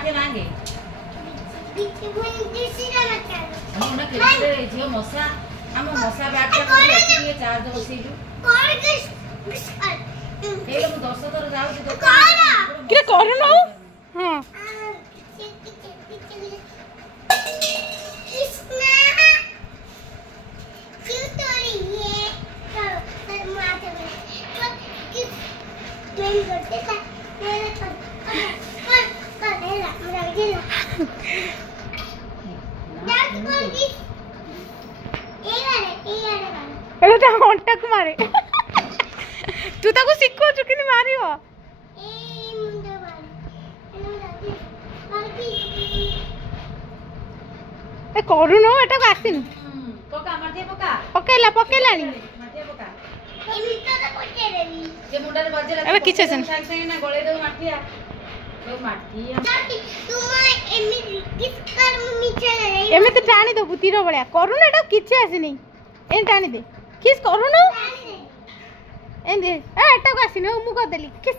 माटे मांगे हम ना के जियो मसा हम मसा बैट का ये चार्ज बसेलु ए हम 10 थर जाउ छी दुकान कि करू न हां अंटक मारे तू ताको सिखो चुकी मारियो ए करू न एटा को आसिन पका माटे पका पकेलानी माटे पका एमी तो पके देबी जे मुंडा रे बजे अबे किछ असन संग संग ना गळे दो माटिया तो माटिया तुम एमी किस कर मीठे रे एमे तो टाणी दो तीर बळिया करू न एटा किछ आसिनी ए टाणी दे किस करू न ए दे ए एटा को आसिन मु को देली किस